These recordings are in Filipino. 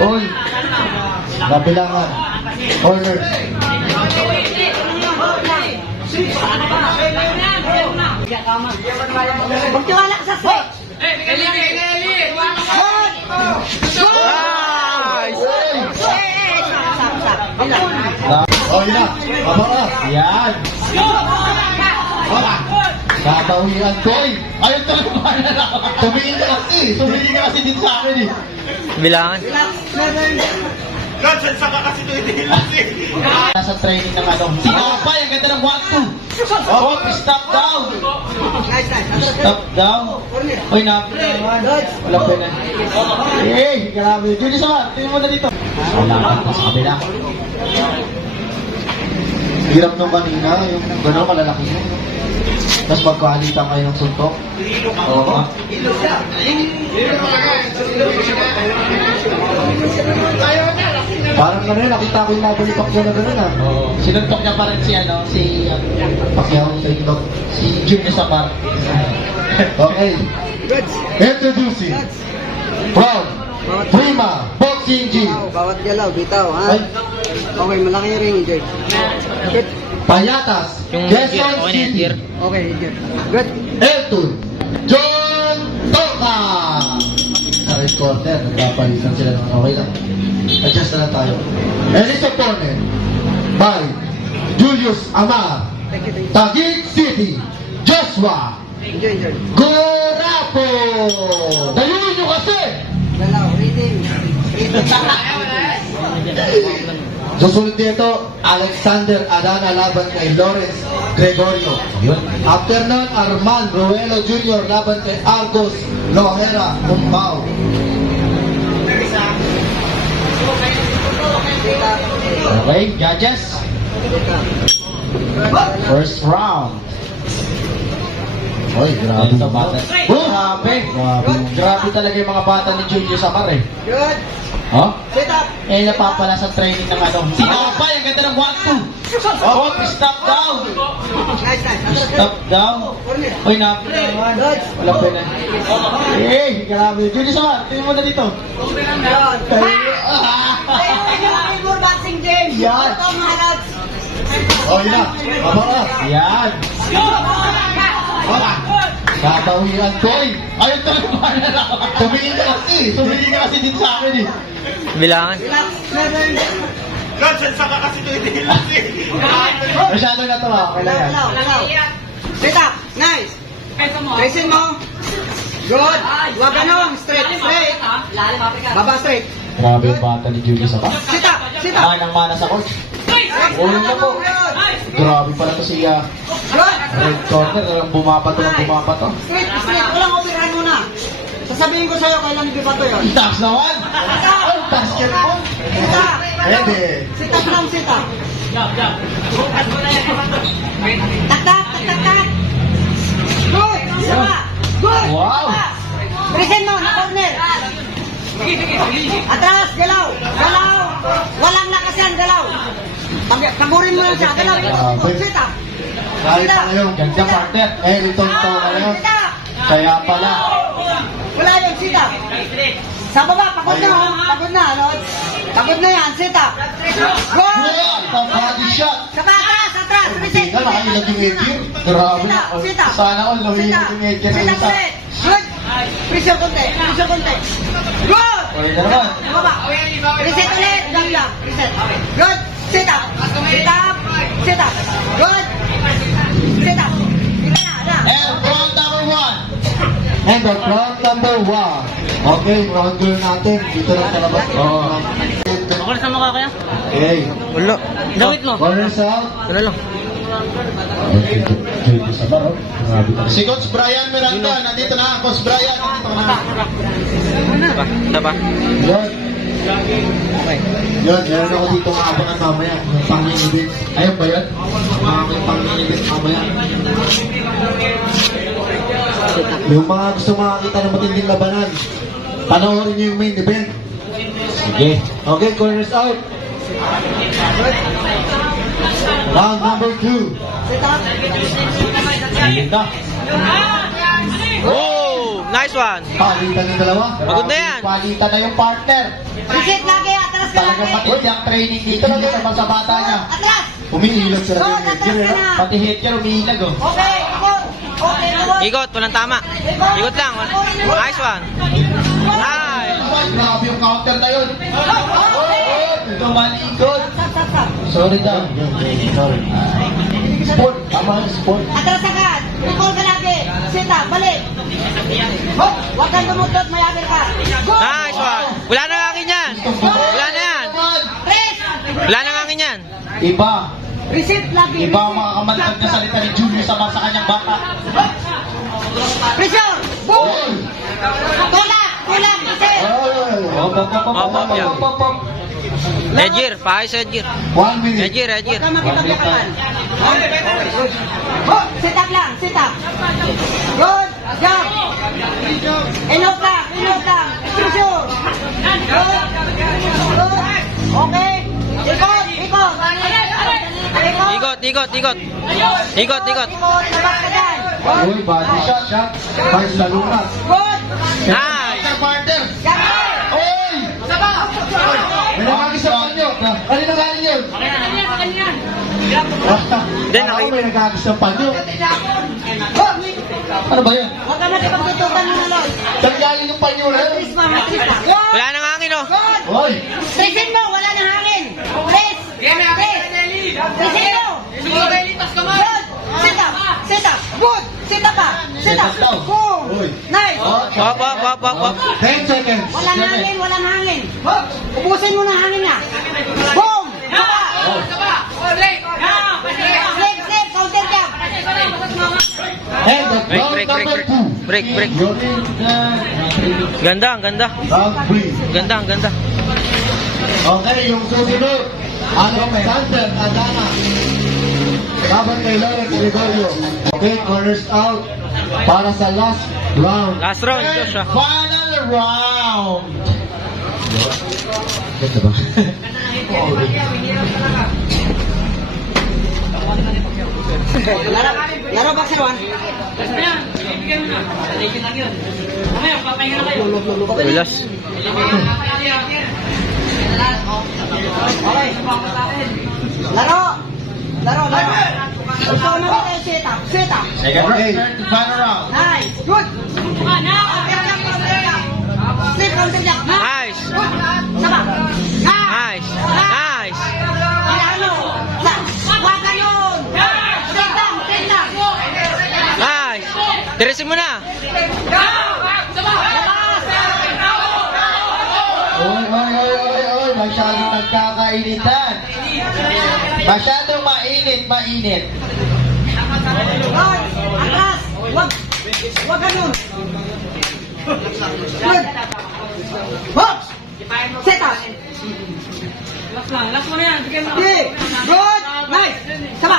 Oy. Nabilangan. Corner. Magtiwala ka sa set. Oh, yun na. Tama ka. Yan. Katawian ko eh. Ayun talaga ba na ako? Tumingin ka kasi. Tumingin ka kasi din sa akin eh. Bilangan. God, saan ka kasi ito Nasa training ng ano. Si Apay, ang ganda ng 1-2. Oh, stop down. Stop down. Uy, napin naman. Wala pa na. Eh, grabe. Julius naman, tingin mo na dito. Wala ka sa kabila. Hirap nung kanina, yung gano'n malalaki yun. Tapos magkalitan kayo ng suntok. Oo. Parang gano'n, nakita ko yung nabalipak ko na gano'n ah. Sinuntok niya pa rin si Pacquiao sa itlog. Si Junior Sapar. Okay. Introducing from Prima Boxing Gym. Bawat galaw, bitaw, ha? Ay, Okay, malaki yung ring, Jed. Good. Payatas, Yung Quezon gear, okay na yung City, gear. Okay, Jed. Good. Elton, John Toka. Sa red corner, nagpapalitan sila ng okay lang. Adjust na lang tayo. And his opponent by Julius Amar, Thank you. Taguig City, Joshua Enjoy, Jed. Gorapo. Dayunin nyo kasi! Galaw, reading. Susunod dito, Alexander Adana laban kay Lawrence Gregorio. After nun, Arman Ruelo Jr. laban kay Argos Lohera Kumbao. Okay, judges. First round. Oy, grabe sa bata. Grabe. Grabe talaga yung mga bata ni Julius Amar eh. Good. Oh? Sit up. Eh, napapala sa training ng ano. Si Apay, ang ganda ng 1-2. Oh, stop down. Nice. Stop down. Uy, napin naman. Wala pa na. Eh, grabe. Julius Amar, tingin mo na dito. More boxing game. Yan. Ito, mga lads. Oh, yun na. Tama ka. Yan. Katawian ko eh. Ayun talaga ba na ako? Tumingin ka kasi. Tumingin ka kasi din sa akin eh. Bilangan. God, saan ka kasi ito Masyado na to ah. Kailangan. Galaw. Sit up. Nice. Racing mo. Good. Huwag ganun. Straight. Baba straight. Grabe yung bata ni Julius Amar. Sit up. Manang-mana sa coach. Ulo na po. Grabe pala to siya. Good. Red corner, bumabato. Straight. Walang operahan muna. Sasabihin ko sa'yo kailan ibibato yun. Tax naman! Ay, basketball! Sit up. Pwede. Sit up lang, sit up. Tak. Good. Isa pa. Good. Wow. Present mo, na corner. Atras, galaw. Walang lakas yan, galaw. Taburin mo lang siya, galaw. Sit up. Kahit na ngayon, ganda partner. Eh, itong to ngayon. Sit up. Kaya pala. Wala yun, sit up. Sa baba, pagod na, oh. Pagod na, ano? Pagod na yan, sit up. Good. Wow, body shot. Sa batas, atras, reset. Tingnan, nakailag yung edgir. Grabe. Sit up. Sana all, lumilag yung edgir Sit ng up, isa. ulit. Good. Pressure konti. Good. Okay na naman. Sa baba. Reset ulit. Lang. Reset. Good. Sit up. Sit up. Good. Sit up. Sige na. And round number 1. And the round number 1. Okay, round girl natin. Dito lang sa labas. Oo. Ako na sa mukha kaya? Okay. Wala. Dawit mo. Corners out. Ano lang? Si Coach Brian Miranda, nandito na. Coach Brian, nandito na. Isa pa. Yun. Yun, meron ako dito maabangan mamaya. Yung pang-inibit. Ayun ba yun? May pang-inibit mamaya. Yung mga gusto makakita ng matinding labanan, panoorin nyo yung main event. Sige. Okay, corners out. Round number 2. Sit up. Linda. Oh! Nice one. Palitan yung dalawa. Pagod na yan. Palitan na yung partner. Reset lagi, atras ka Talagang lagi. matindi ang training dito sa bata niya. Atras. Umiilag sila Good, ng atras ka na. Pati headgear umiilag oh. Okay, ikot. Okay, ikot. Ikot, walang tama. Ikot lang. Nice one. Nice. Grabe yung counter na yun. Ito malikot. Stop, stop, stop. Sorry daw. Sorry. Sport. Tama yung sport. Atras agad. Recall ka lagi. Sit up, balik. Huwag kang tumutot, mayaber ka. Go! Nice one. Wala nang angin yan. Wala na yan. Press! Wala nang angin yan. Iba. Reset lagi. Iba ang mga kamandag na salita ni Julius sama sa kanyang bata. Pressure! Boom! Tulak! Tulak! Reset! Edgir, pahay sa Edgir. 1 minute. Edgir, Huwag Edgir. kang makipaglakaan. Sit up lang, sit up. Good, jump. Inok lang, inok lang. Pressure. Good. Good. Okay. Ikot, ikot. Ikot, ikot, ikot. Ikot, ikot. Ikot, labas ka dyan. Uy, body shot. Shot. Vice Salunat. Good. Nice. Partner. Jump. Oy! May nakagis sa panyo. Kanina galing yun? Hindi, Ako may nakagis sa panyo. Ano ba yan? Huwag ka makipagtutukan mo na, Lord. Saan galing yung panyo na yun? Matris pa, matris pa. Good. Wala nang angin, oh. Good. Hoy! Presin mo, wala nang hangin. Press. Press. Presin mo. Good. Sit up. Sit up. Good. Sit up pa. Sit up. Sit up daw. Boom. Uy. Nice. Hop, hop, hop, hop, hop. 10 seconds. Walang hangin, walang hangin. Ubusin mo na hangin niya. Boom. Saba. Slip, slip. Counter jump. And the Break, round break, break, number break. 2. Break, break. Yun. Ganda, ang ganda. Round 3. Ganda, ang ganda. Okay, yung susunod. Alexander Adana. Laban kay Lawrence Gregorio. Okay, corners out. Para sa last round. Last round, Josh, ah. Final round. Ganda ba? Laro boxer one. Ulas. Okay. Laro. Laro, laro. Ito na tayo set up. Set up. Second Okay. round, third to final round. Nice. Good. Slip, counter jump. Nice. Good. Saba. Nice. Nice. Ano? Huwag ka yun. Sit lang, sit lang. Nice. Tirisin mo na. Oy. Masyadong nagkakainitan. Masyadong mainit. Good. Atras. Huwag. Huwag ka yun. Good. Hop. Set up. Okay. Good. Nice. Saba.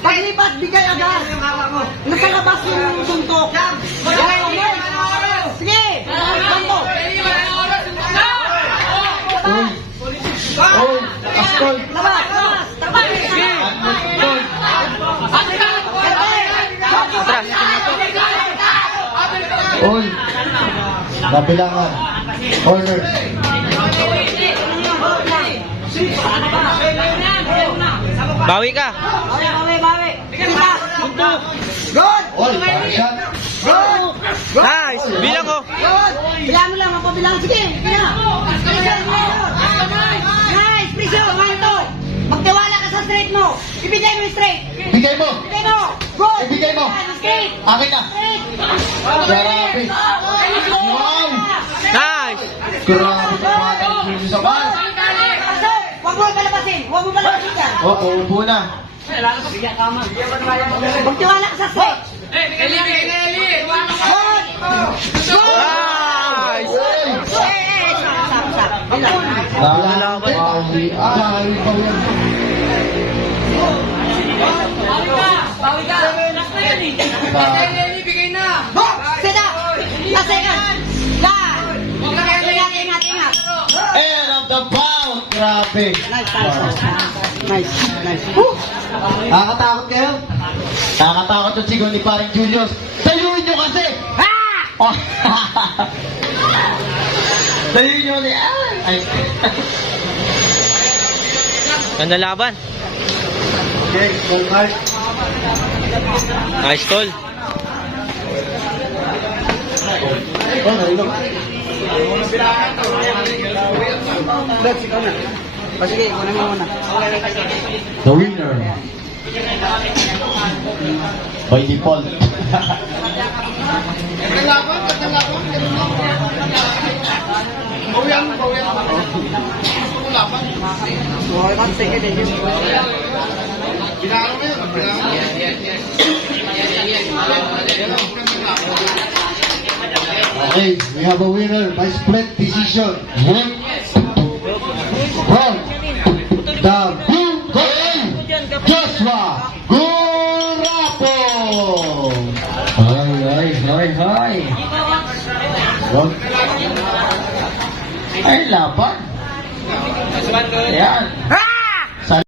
Paglipat, bigay agad. Nakalabas yung suntok. Sige. Ganto. Uy, Astol. Labas. Labas. Labas. Uy. Nabilangan. Corners. Bawi ka. Bawi. Kita. Good. Uy, para shot. Good. Nice. Bilang ko. Good. Bilang mo lang. Mapabilang. Sige. Bilang. Nice. Pressure. Manto. Magtiwala ka sa straight mo. Ibigay mo yung straight. Bigay mo. Ibigay mo. Good. Ibigay mo. Straight. Akin na. Straight. Grabe. Wow. Nice. Grabe ka mga Julius sa bal. Huwag mo palabasin. Huwag mo palabasin yan. Uupo na. Magtiwala ka sa straight. Good. Nice. Stop. Bilang. Lalaban. Bawi. Bawi pa yan. Box. Sit up. Last second. Yan. Ingat. End of the bout. Grabe. Nice. Nakakatakot kayo? Nakakatakot yung sigaw ni paring Julius. Tayuin nyo kasi. Ah! Oh. Tayo nyo ni ay. Ganda laban. Okay, ball mark. Nice tol. Oh, nalilog. Lods, ikaw na. O sige, kunin mo muna. The winner. By default. Okay, 1 second eh. Okay, we have a winner by split decision. From the blue corner, Joshua Gurapo. Hi. Ay, laban. Ayan.